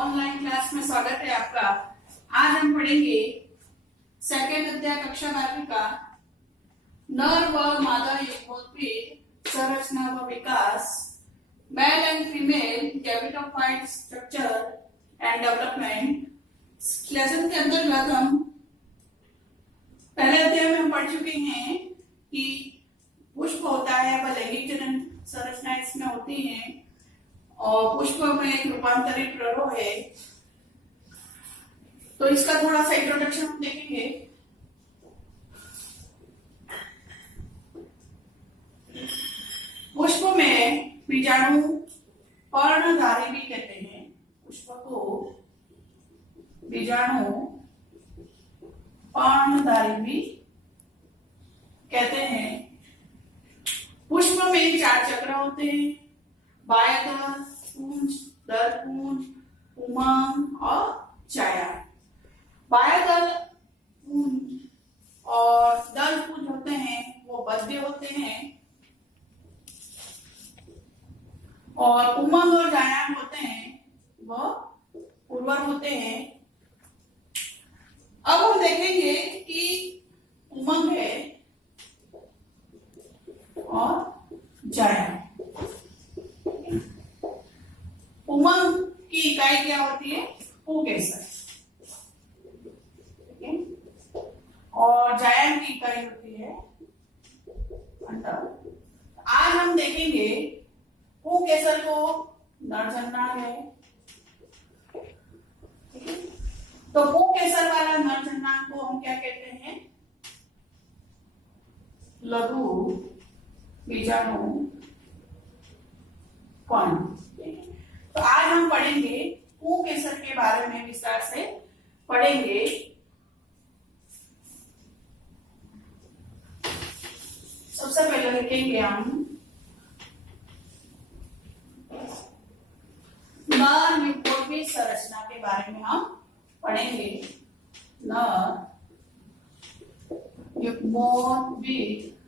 Online class में स्वागत है आपका। आज हम पढ़ेंगे सेकंड अध्याय कक्षा 12वीं का नर व मादा युग्मोत्पीड संरचना व विकास, male and female gametophyte structure and development. Lesson के अंतर्गत हम पहले अध्याय में हम पढ़ चुके हैं कि पुष्प होता है वह लैंगिक जनन संरचना इसमें होती है और पुष्प में एक रूपांतरित प्ररोह है। तो इसका थोड़ा सा इंट्रोडक्शन हम देखेंगे। पुष्प में बीजाणु पर्णधारी भी कहते हैं। पुष्प को बीजाणु पर्णधारी भी कहते हैं। पुष्प में 4 चक्र होते हैं, बाह्यदल, पुंज, दलपुंज, उमंग और छाया। बाह्यदल पुंज और दलपुंज होते हैं वो बद्ध होते हैं और उमंग और जायान होते हैं वो उर्वर होते हैं। अब हम देखेंगे कि उमंग है और जायान। उमंग की इकाई क्या होती है? पुंकेसर। और जायान की इकाई होती है अंडा। आज हम देखेंगे पुंकेसर को नरजन्नांग है। तो पुंकेसर वाला नरजन्नांग को हम क्या कहते हैं? लघु बीजाणु कण। तो आज हम पढ़ेंगे पुंकेसर के बारे में, विस्तार से पढ़ेंगे। सबसे पहले लिखेंगे हम नर युग्मोत्पीड संरचना के बारे में हम पढ़ेंगे। नर युग्मोत्पीड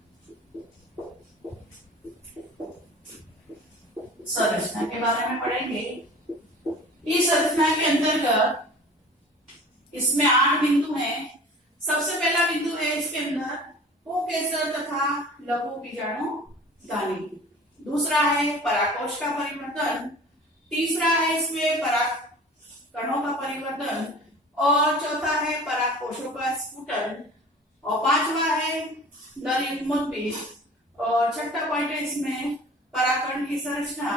संरचना के बारे में पढ़ेंगे। इस संरचना के अंतर्गत इसमें 8 बिंदु हैं। सबसे पहला बिंदु है इसके अंदर पुंकेसर तथा लघु बीजाणु दानी। दूसरा है परागकोश का परिवर्तन। तीसरा है इसमें परागकणों का परिवर्तन और चौथा है परागकोशों का स्फुटन और पांचवा है नर युग्मोत्पीड और छठा पॉइंट है इसमें परागकण की संरचना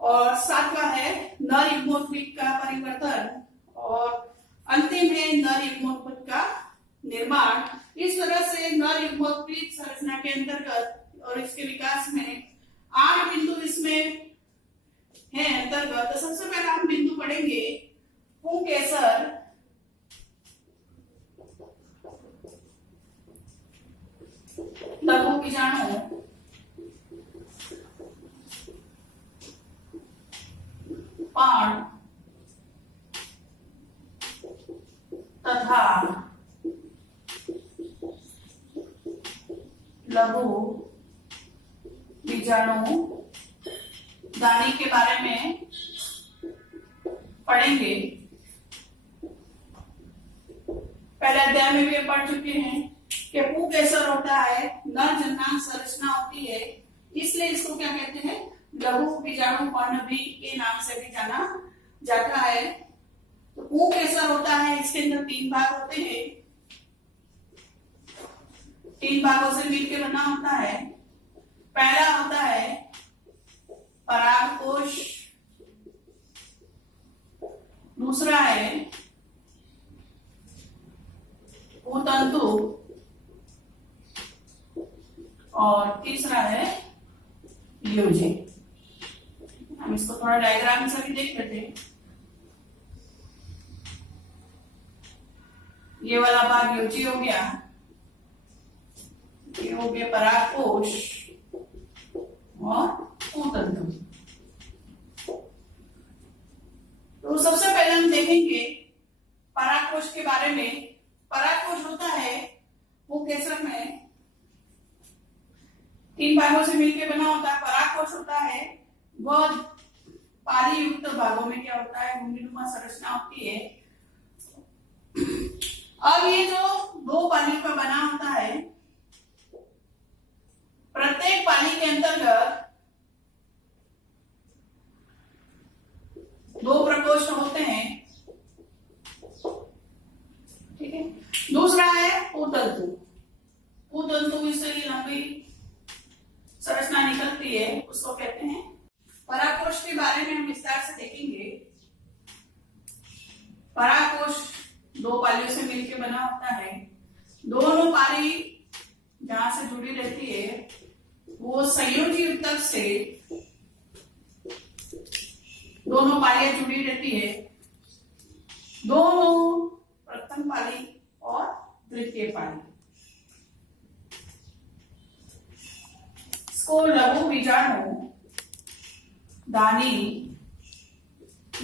और सातवां है नर युग्मोत्पीड का परिवर्तन और अंतिम है नर युग्मोत्पीड का निर्माण। इस तरह से नर युग्मोत्पीड संरचना के अंतर्गत और इसके विकास में 8 बिंदु इसमें है अंतर्गत। तो सबसे पहले हम बिंदु पढ़ेंगे पुंकेसर। लघु बीजाणु पण तथा लघु बीजाणु दानी के बारे में पढ़ेंगे। पहले अध्याय में भी पढ़ चुके हैं कि पुंकेसर होता है नरजन्नांग संरचना होती है, इसलिए इसको क्या कहते हैं? लघु बीजाणु पर्ण भी के नाम से भी जाना जाता है। तो पुंकेसर होता है, इसके अंदर 3 भाग होते हैं। 3 भागों से मिलकर बना होता है। पहला होता है परागकोश, दूसरा है पुतंतु और तीसरा है योजे। हम इसको थोड़ा डायग्राम से भी देख लेते हैं। ये वाला भाग योजी हो गया, ये हो गया परागकोश और पुतंतु। तो सबसे पहले हम देखेंगे परागकोश के बारे में। परागकोश होता है पुंकेसर में 3 भागों से मिलकर बना होता है। परागकोश होता है वह पाली युक्त भागों में क्या होता है, घुंघरूनुमा संरचना होती है। अब ये जो दो पालियों का बना होता है, प्रत्येक पाली के अंतर्गत दो प्रकोष्ठ होते हैं, ठीक है। दूसरा है पूतंतु। पूतंतु से लंबी संरचना निकलती है, उसको कहते हैं पराकोष्ठ। के बारे में हम विस्तार से देखेंगे। पराकोष्ठ दो पालियों से मिलकर बना होता है। दोनों पाली जहां से जुड़ी रहती है वो संयोजी ऊतक से दोनों पालियां जुड़ी रहती है। दोनों प्रथम पाली और द्वितीय पाली। इसको लघु बीजाणु दानी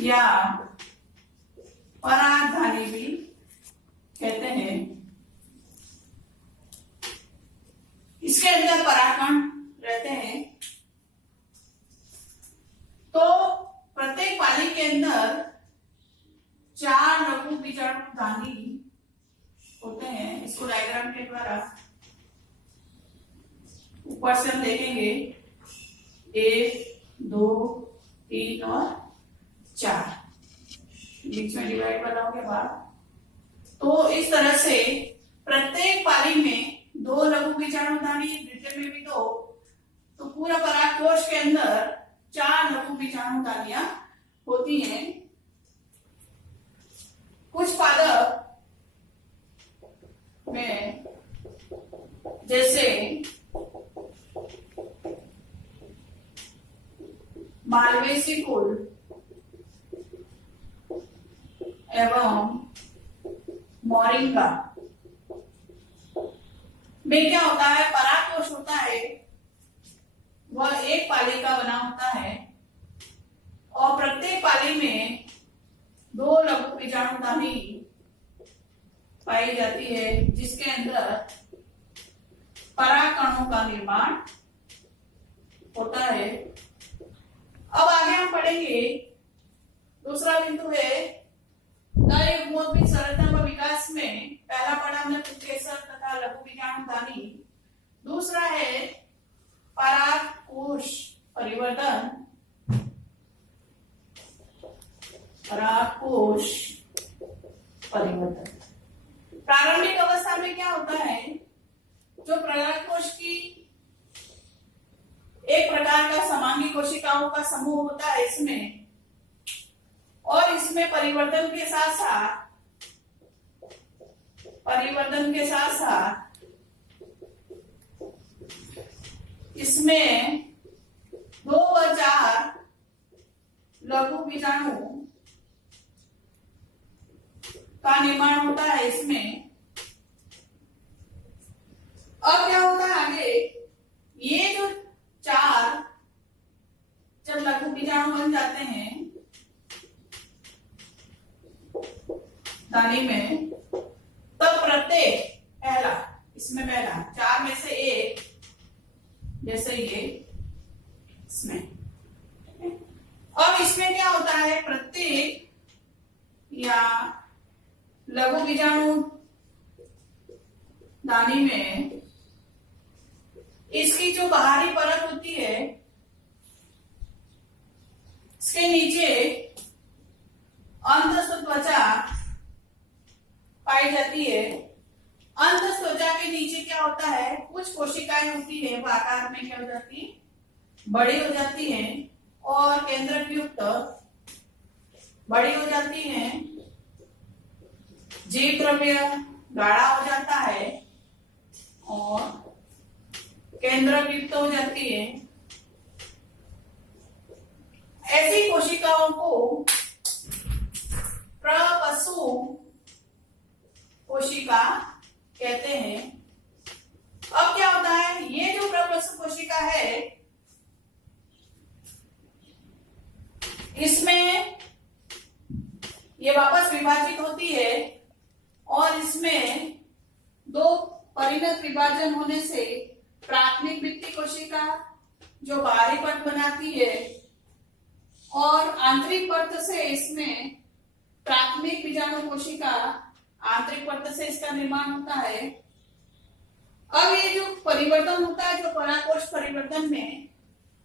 या परागधानी भी कहते हैं। इसके अंदर परागकण रहते हैं। तो प्रत्येक पाली के अंदर 4 लघु बीजाणु दानी होते हैं। इसको डायग्राम के द्वारा ऊपर से हम देखेंगे 1, 2, 3 और 4, बीच में डिवाइड बनाओगे बाद। तो इस तरह से प्रत्येक पाली में 2 लघु बीजाणु दानी, द्वितीय में भी 2, तो पूरा परागकोश के अंदर 4 लघु बीजाणु दानियां होती हैं। कुछ पादप में जैसे मालवेसी कुल एवं मोरिंगा में क्या होता है, परागकोश होता है, वह एक पाली का बना होता है और प्रत्येक पाली में 2 लघु बीजाणु दानी पाई जाती है, जिसके अंदर परागकणों का निर्माण होता है। अब आगे हम पढ़ेंगे। दूसरा बिंदु है युग्मोद्भिद संरचना व विकास में। पहला पढ़ा हमने पुंकेसर तथा लघु बीजाणु दानी। दूसरा है परागकोश परिवर्तन। परागकोश परिवर्तन प्रारंभिक अवस्था में क्या होता है, जो परागकोश की एक प्रकार का समांगी कोशिकाओं का समूह होता है इसमें, और इसमें परिवर्तन के साथ साथ इसमें 2 व 4 लघु बीजाणु का निर्माण होता है इसमें। अब क्या होता है आगे, ये जो 4 जब लघु बीजाणु बन जाते हैं दानी में, तब प्रत्येक इसमें पहला 4 में से एक, जैसे ये इसमें। अब इसमें क्या होता है, प्रत्येक या लघु बीजाणु दानी में इसकी जो बाहरी परत होती है, इसके नीचे अंतस्थ त्वचा पाई जाती है। अंतस्थ त्वचा के नीचे क्या होता है, कुछ कोशिकाएं होती है, वो आकार में क्या हो जाती है, बड़ी हो जाती हैं और केंद्रक युक्त बड़ी हो जाती हैं। जीव द्रव्य गाढ़ा हो जाता है और केंद्रक युक्त हो जाती है। ऐसी कोशिकाओं को प्रपशु कोशिका कहते हैं। अब क्या होता है, ये जो प्रपशु कोशिका है, इसमें ये वापस विभाजित होती है और इसमें 2 परिणत विभाजन होने से प्राथमिक भित्ति कोशिका जो बाहरी पट बनाती है और आंतरिक परत से इसमें प्राथमिक बीजाणु कोशिका, आंतरिक परत से इसका निर्माण होता है। अब ये जो परिवर्तन होता है, जो पराकोष परिवर्तन में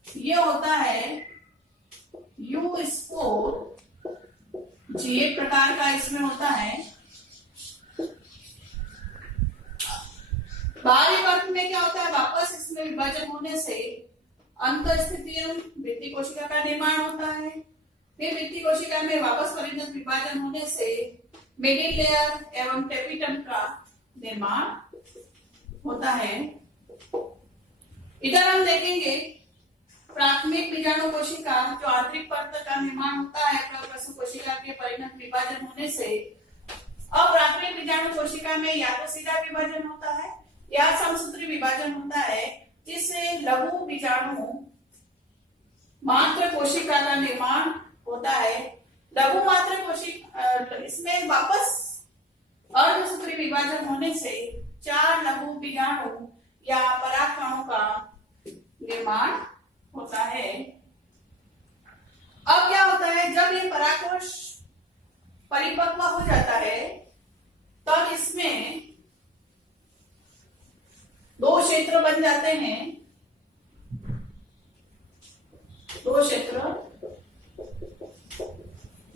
ये होता है यू स्पोर, जी प्रकार का इसमें होता है। बाहरी परत में क्या होता है, वापस इसमें विभाजन होने से अंतःस्थितीय भित्ति कोशिका का निर्माण होता है। फिर भित्ति कोशिका में वापस परिणत विभाजन होने से मिडिल लेयर एवं टेपिटम का निर्माण होता है। इधर हम देखेंगे प्राथमिक बीजाणु कोशिका, जो आंतरिक परत का निर्माण होता है प्रसव कोशिका के परिणत विभाजन होने से। अब प्राथमिक बीजाणु कोशिका में या तो सीधा विभाजन होता है या समसूत्री विभाजन होता है, जिससे लघु बीजाणु मात्र कोशिका का निर्माण होता है। लघु मात्र कोशिका, इसमें वापस अर्धसूत्री विभाजन होने से 4 लघु बीजाणु या परागकणों का निर्माण होता है। अब क्या होता है, जब ये परागकोश परिपक्व हो जाता है तब इसमें 2 क्षेत्र बन जाते हैं। 2 क्षेत्र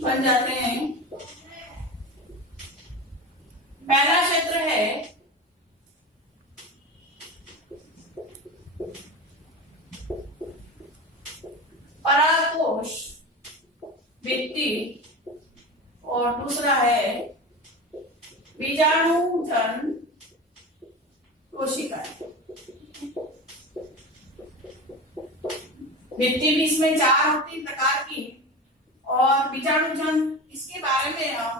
बन जाते हैं। पहला क्षेत्र है परागकोश भित्ति और दूसरा है बीजाणुजन कोशिका। भित्ति भी इसमें 4 होती प्रकार की, और बीजाणुजन इसके बारे में हम